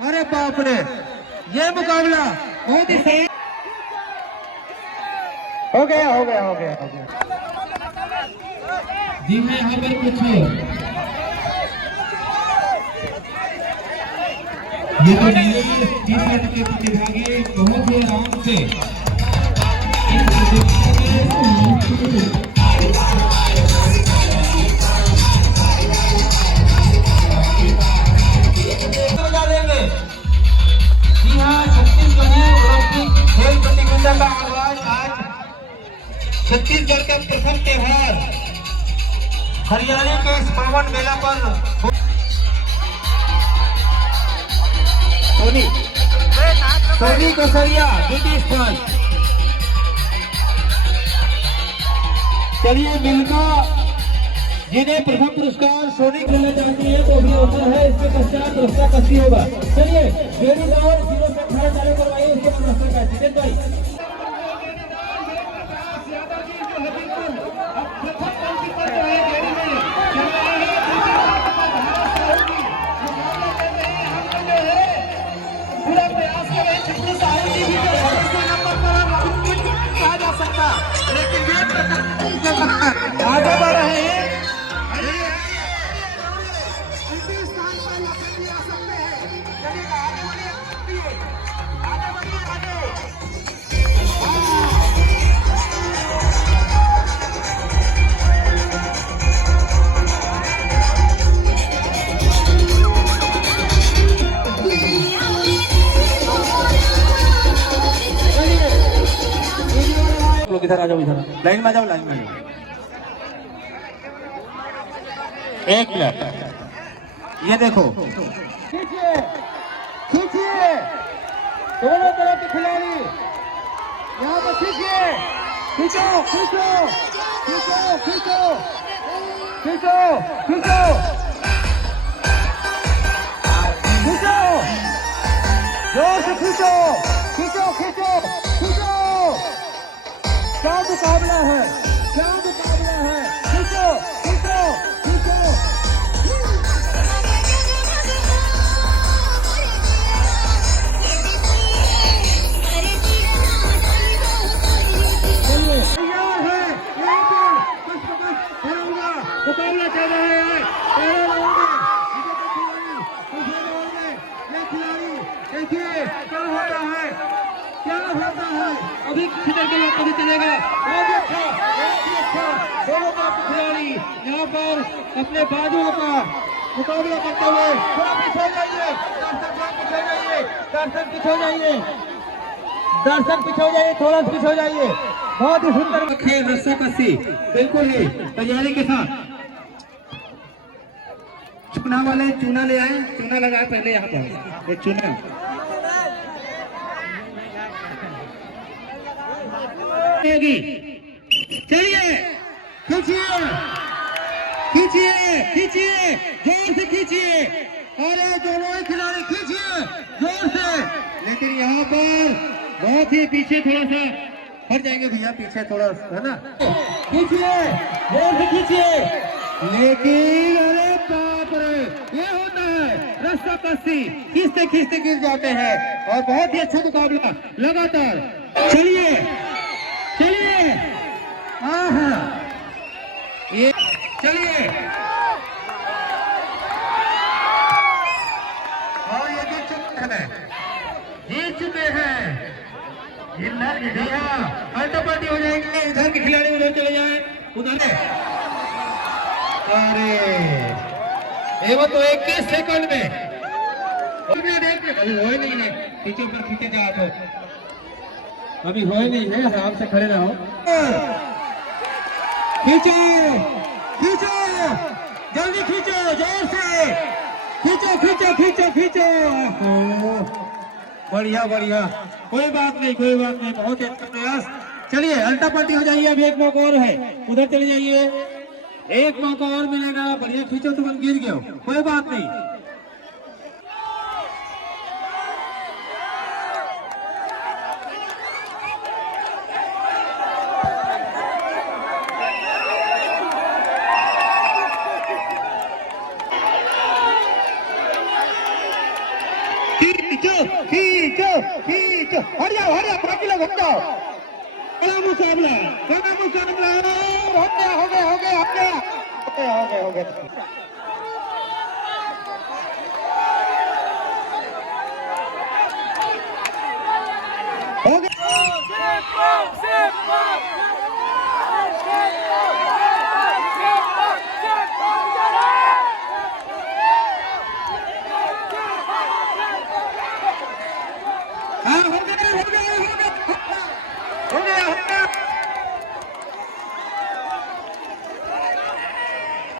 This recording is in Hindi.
अरे बाप रे, ये मुकाबला बहुत ही सही हो गया हो गया हो गया हो गया। जी मैं यहाँ पर कुछ ये तो नीले टी-शर्ट के प्रतिभागी बहुत ही आराम से इस प्रतियोगिता का आगाज आज छत्तीसगढ़ का प्रथम त्योहार हरियाणा के इस पावन मेला पर सोनी कसरिया द्वितीय स्थान। चलिए मिलका जिन्हें प्रथम पुरस्कार सोनी खेलना चाहती है तो भी अवसर है, इसके पश्चात रस्ता कसी होगा। चलिए मेरी दौड़ 0 से 18 चालू करवाइए, उसके बाद रस्ता का जितेंद्र भाई। पूरा प्रयास करें छत्तीस साहित्य भी नंबर पर कहा जा सकता, लेकिन ये आगे बढ़ रहे हैं। लोग इधर आ जाओ, इधर लाइन में आ जाओ, लाइन में आ जाओ। एक मिनट, ये देखो खींचिए खींचिए दोनों तरफ के खिलाड़ी यहाँ पर खींचिए, खींचो खींचो खींचो खींचो खींचो खींचो खींचो जोर से खींचो खींचो खींचो खींचो। क्या मुकाबला है, क्या मुकाबला है, खींचो खींचो खींचो। मुकाबला चल रहा है, देखिए क्या होता है, क्या होता है। अभी खिदर के लोग कभी चलेगा, बहुत अच्छा दोनों का खिलाड़ी यहाँ पर अपने बाजुओं का मुकाबला करते हुए थोड़ा पीछे जाइए, दर्शक पीछे जाइए, दर्शक पीछे जाइए, थोड़ा पीछे जाइए। बहुत ही सुंदर खेल रस्सा कसी बिल्कुल ही तैयारी के साथ। चूना वाले चूना ले आए, चूना लगाए पहले यहाँ पर ये चूना। चलिए खींचिए खींचिए खींचिए जोर से खींचिए, अरे दोनों ही खिलाड़ी खींचिए जोर से। लेकिन यहाँ पर बहुत ही पीछे थोड़ा सा हट जाएंगे भैया, पीछे थोड़ा है ना, खींचिए जोर से खींचिए। लेकिन अरे बाप रे, ये होता है रास्ता कस्सी, खींचते खींचते गिर जाते हैं। और बहुत ही अच्छा मुकाबला लगातार। चलिए चलिए ये चलिए, और ये जीत चुके हैं अल्टा पार्टी हो जाएंगे। इधर के खिलाड़ी उधर चले जाए, उधर। अरे वो तो 21 सेकंड में अभी हो नहीं है, पीछे ऊपर खींचे जा तो अभी हो नहीं है, आराम से खड़े रहो। खींचो खींचो जल्दी खींचो, जोर से खींचो खींचो खींचो खींचो। बढ़िया बढ़िया, कोई बात नहीं कोई बात नहीं, बहुत अच्छा प्रयास। चलिए अल्टा पार्टी हो जाइए, अभी एक मौका और है, उधर चले जाइए, एक मौका और मिलेगा। बढ़िया खींचो, तुम गिर गए हो, कोई बात नहीं। खींचो खींचो खींचो, हट जाओ बाकी लोग हट जाओ। बड़ा मुकाबला हो गया हो गया। हो गया